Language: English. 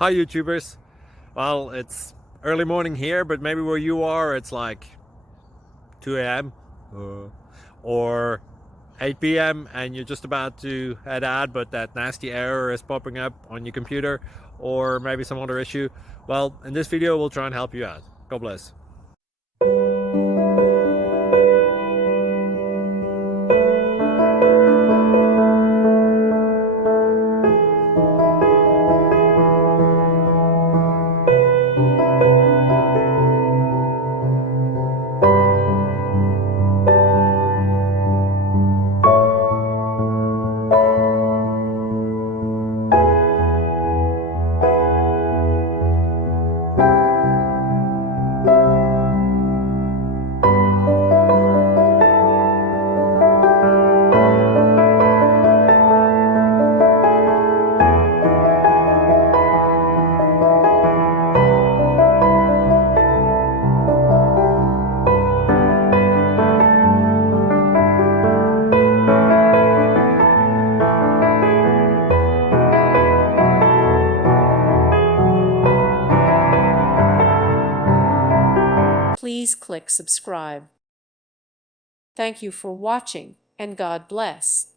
Hi YouTubers. Well, it's early morning here, but maybe where you are it's like 2 a.m. or 8 p.m. and you're just about to head out, but that nasty error is popping up on your computer, or maybe some other issue. Well, in this video we'll try and help you out. God bless. Please click subscribe. Thank you for watching, and God bless.